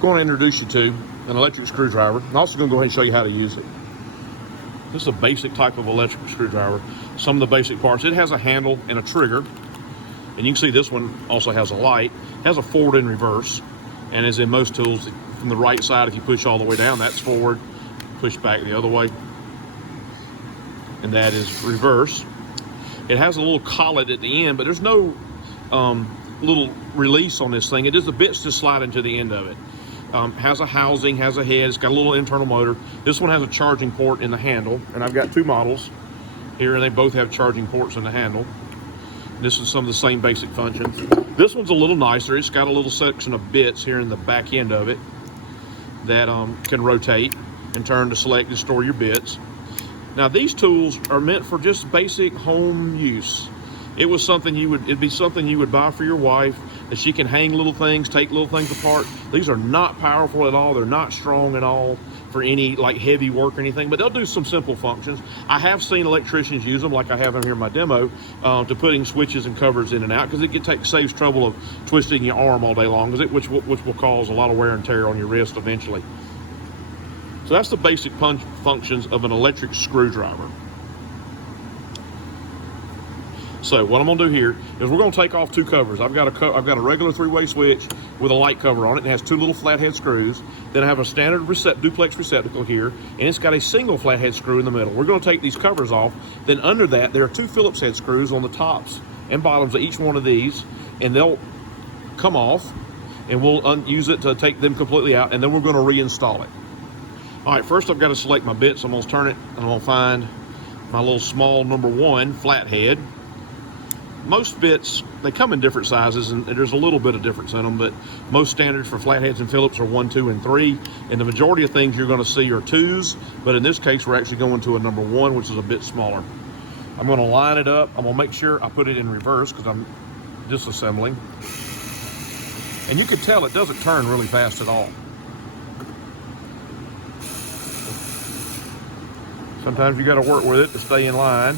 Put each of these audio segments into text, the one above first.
going to introduce you to an electric screwdriver. I'm also going to go ahead and show you how to use it. This is a basic type of electric screwdriver. Some of the basic parts. It has a handle and a trigger. And you can see this one also has a light. It has a forward and reverse. And as in most tools, from the right side, if you push all the way down, that's forward. Push back the other way. And that is reverse. It has a little collet at the end, but there's no little release on this thing. It is the bits just slide into the end of it. Has a housing, has a head, it's got a little internal motor. This one has a charging port in the handle, and I've got two models here, and they both have charging ports in the handle. This is some of the same basic functions. This one's a little nicer. It's got a little section of bits here in the back end of it that can rotate and turn to select and store your bits. Now these tools are meant for just basic home use. It'd be something you would buy for your wife, that she can hang little things, take little things apart. These are not powerful at all. They're not strong at all for any like heavy work or anything, but they'll do some simple functions. I have seen electricians use them, like I have in here in my demo, to putting switches and covers in and out, because it saves trouble of twisting your arm all day long, which will cause a lot of wear and tear on your wrist eventually. So that's the basic functions of an electric screwdriver. So what I'm going to do here is we're going to take off two covers. I've got a regular three-way switch with a light cover on it. It has two little flathead screws. Then I have a standard duplex receptacle here, and it's got a single flathead screw in the middle. We're going to take these covers off. Then under that, there are two Phillips head screws on the tops and bottoms of each one of these, and they'll come off, and we'll use it to take them completely out, and then we're going to reinstall it. All right, first I've got to select my bits. I'm going to turn it, and I'm going to find my little small number 1 flathead. Most bits, they come in different sizes, and there's a little bit of difference in them, but most standards for flatheads and Phillips are 1, 2, and 3, and the majority of things you're going to see are 2s, but in this case we're actually going to a number 1, which is a bit smaller. I'm going to line it up. I'm going to make sure I put it in reverse because I'm disassembling, and you can tell it doesn't turn really fast at all. Sometimes you got to work with it to stay in line.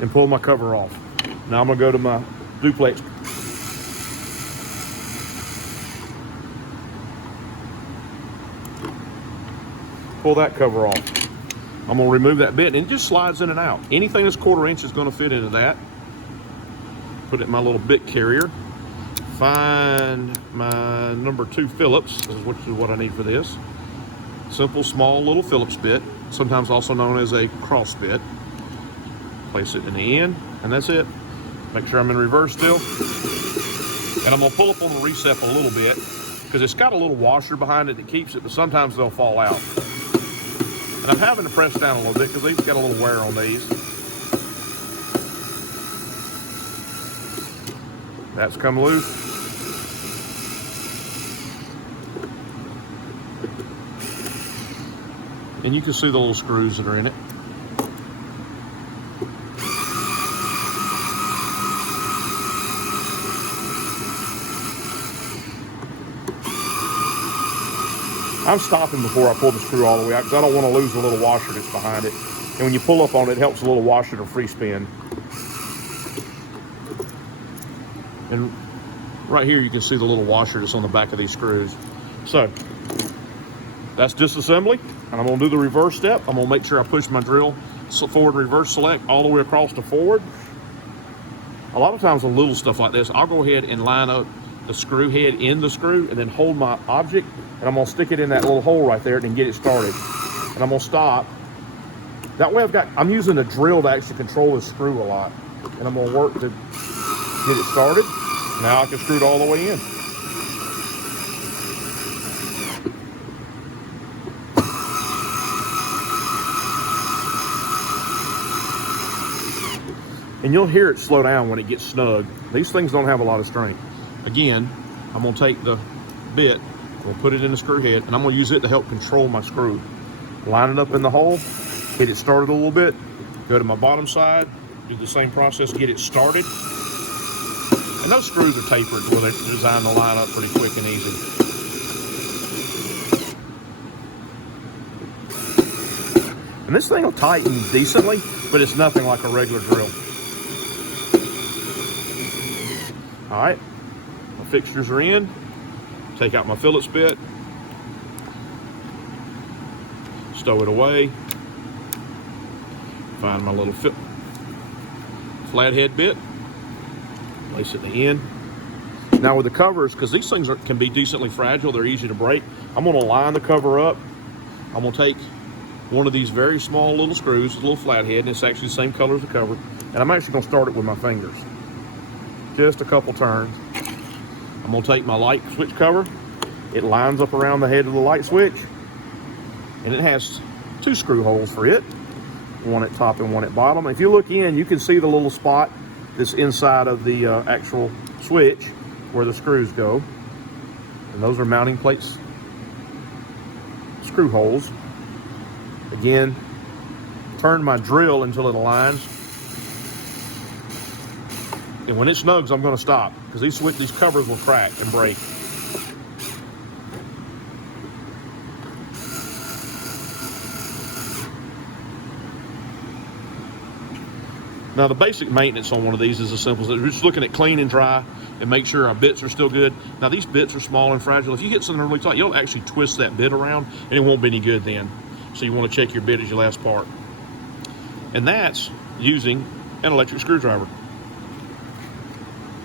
And pull my cover off. Now I'm gonna go to my duplex. Pull that cover off. I'm gonna remove that bit, and it just slides in and out. Anything that's 1/4 inch is gonna fit into that. Put it in my little bit carrier. Find my number 2 Phillips, which is what I need for this. Simple, small little Phillips bit, sometimes also known as a cross bit. Place it in the end, and that's it. Make sure I'm in reverse still. And I'm gonna pull up on the recep a little bit, because it's got a little washer behind it that keeps it, but sometimes they'll fall out. And I'm having to press down a little bit because they've got a little wear on these. That's come loose. And you can see the little screws that are in it. I'm stopping before I pull the screw all the way out because I don't want to lose the little washer that's behind it. And when you pull up on it, it helps the little washer to free spin. And right here you can see the little washer that's on the back of these screws. So that's disassembly, and I'm going to do the reverse step. I'm going to make sure I push my drill forward reverse select all the way across to forward. A lot of times with little stuff like this, I'll go ahead and line up the screw head in the screw and then hold my object, and I'm going to stick it in that little hole right there and get it started. And I'm going to stop. That way I'm using the drill to actually control the screw a lot. And I'm going to work to get it started. Now I can screw it all the way in. And you'll hear it slow down when it gets snug. These things don't have a lot of strength. Again, I'm going to take the bit, we'll put it in the screw head, and I'm going to use it to help control my screw. Line it up in the hole, get it started a little bit, go to my bottom side, do the same process, get it started. And those screws are tapered where they're designed to line up pretty quick and easy. And this thing will tighten decently, but it's nothing like a regular drill. All right, my fixtures are in. Take out my Phillips bit, stow it away, find my little flathead bit, place it in the end. Now with the covers, because these things can be decently fragile, they're easy to break, I'm going to line the cover up. I'm going to take one of these very small little screws, a little flathead, and it's actually the same color as the cover, and I'm actually going to start it with my fingers. Just a couple turns. I'm going to take my light switch cover. It lines up around the head of the light switch, and it has 2 screw holes for it, one at top and one at bottom. If you look in, you can see the little spot that's inside of the actual switch where the screws go, and those are mounting plates, screw holes. Again, turn my drill until it aligns, and when it snugs, I'm going to stop, because these covers will crack and break. Now the basic maintenance on one of these is as simple as we're just looking at clean and dry and make sure our bits are still good. Now these bits are small and fragile. If you hit something really tight, you'll actually twist that bit around and it won't be any good then. So you want to check your bit as your last part. And that's using an electric screwdriver.